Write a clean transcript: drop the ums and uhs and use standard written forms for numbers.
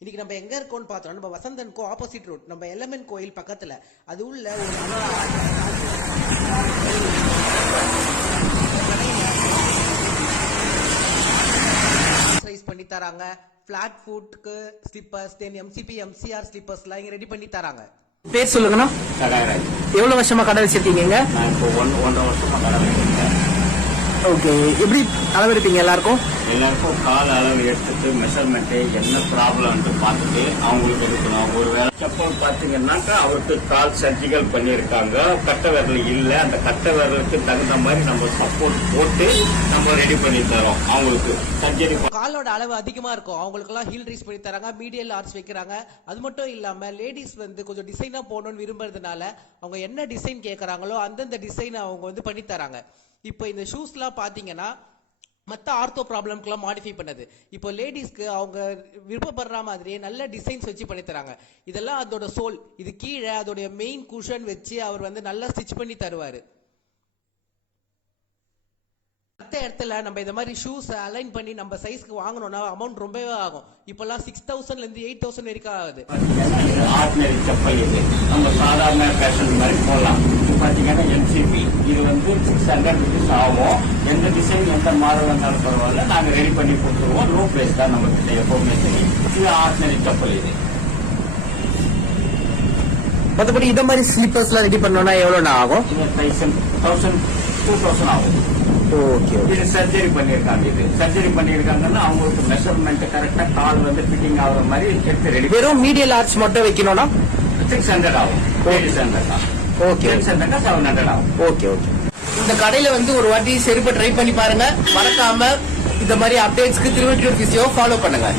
இன்னைக்கு நம்ம எங்க இருக்கோம்னு பார்த்தோம். நம்ம வசந்தன் கோ ஆப்போசிட் ரோட், நம்ம எல்லம்மன் கோயில் பக்கத்துல. அது உள்ள ஒரு பண்ணி தராங்க. பிளாட் ஃபுட்க்கு ஸ்லிப்பர்ஸ், தென் எம்சிபி எம்சிஆர் ஸ்லிப்பர்ஸ் எல்லாம் இங்க ரெடி பண்ணி தராங்க. பேர் சொல்லுங்கண்ணா. எவ்வளவு வருஷமா கடை வச்சிருக்கீங்க? நான் இப்போ 1.5 வருஷமா கடை வச்சிருக்கேன். ஓகே, எப்படி அளவெடுப்பீங்க? எல்லாருக்கும் கால் அளவு எடுத்துட்டு மெஷர்மெண்ட் என்ன ப்ராப்ளம் பார்த்துட்டு அவங்களுக்கு எடுக்கணும். ஒருவேளை செப்பல் பாத்தீங்கன்னாக்கா அவருக்கு கால் சர்ஜிக்கல் பண்ணிருக்காங்க, கட்டை விரல் இல்ல, அந்த கட்டை விரலுக்கு தகுந்த மாதிரி நம்ம சப்போர்ட் போட்டு நம்ம ரெடி பண்ணி தரோம். அவங்களுக்கு சர்ஜரி காலோட அளவு அதிகமா இருக்கும், அவங்களுக்கு எல்லாம் ஹீல் ரீஸ் பண்ணி தராங்க, மீடியல் ஆர்ச் வைக்கிறாங்க. அது மட்டும் இல்லாம லேடிஸ் கொஞ்சம் டிசைனா போகணும்னு விரும்புறதுனால அவங்க என்ன டிசைன் கேட்கறாங்களோ அந்தந்த டிசைன் அவங்க பண்ணி தராங்க. இப்போ இந்த ஷூஸ் எல்லாம் பாத்தீங்கன்னா மற்ற ஆர்த்தோ ப்ராப்ளம்க்குலாம் மாடிஃபை பண்ணது. இப்போ லேடிஸ்க்கு அவங்க விருப்பப்படுற மாதிரியே நல்ல டிசைன்ஸ் வச்சு பண்ணி தராங்க. இதெல்லாம் அதோட சோல், இது கீழே அதோட மெயின் குஷன் வச்சு அவர் நல்லா ஸ்டிச் பண்ணி தருவாரு. மற்ற இடத்துல நம்ம இந்த மாதிரி ஷூஸ் அலைன் பண்ணி நம்ம சைஸ்க்கு வாங்கணும்னா அமௌண்ட் ரொம்பவே ஆகும். இப்பெல்லாம் 6,000 இருந்து 8,000 வரைக்கும் ஆகுது. ஆர்டினரி செப்பல் இது நம்ம சாதாரண ஃபேஷன் மாதிரி போடலாம். பாத்தீங்கன்னா எம்சிபி இது 600 rupees ஆகும். எந்த டிசைன் எந்த மாடல் வந்தாலும் பரவாயில்ல, நாங்க ரெடி பண்ணி கொடுத்துருவோம். லோ பிரைஸ் தான் நம்ம கிட்ட எப்பவுமே சரி. இது ஆர்டினரி செப்பல். இது மற்றபடி இந்த மாதிரி ஸ்லிப்பர்ஸ் எல்லாம் ரெடி பண்ணோம்னா எவ்வளவு ஆகும்? 2,000 ஆகும். ஓகே, இது சர்ஜரி பண்ணிருக்காங்க. இது சர்ஜரி பண்ணிருக்காங்கன்னா அவங்களுக்கு மெஷர்மெண்ட் கரெக்டா கால் ஃபிட்டிங் ஆகுற மாதிரி எடுத்து ரெடி. வெறும் மீடியல் ஆர்ச் மட்டும் வைக்கணும்னா 600 ஆகும். 800 தான். ஓகே, 700 ஆகும். Okay okay. இந்த கடையில ஒரு வாட்டி செருப்பை ட்ரை பண்ணி பாருங்க. மறக்காம இந்த மாதிரி அப்டேட்ஸ்க்கு திருவெற்றியூர் பிசியோ ஃபாலோ பண்ணுங்க.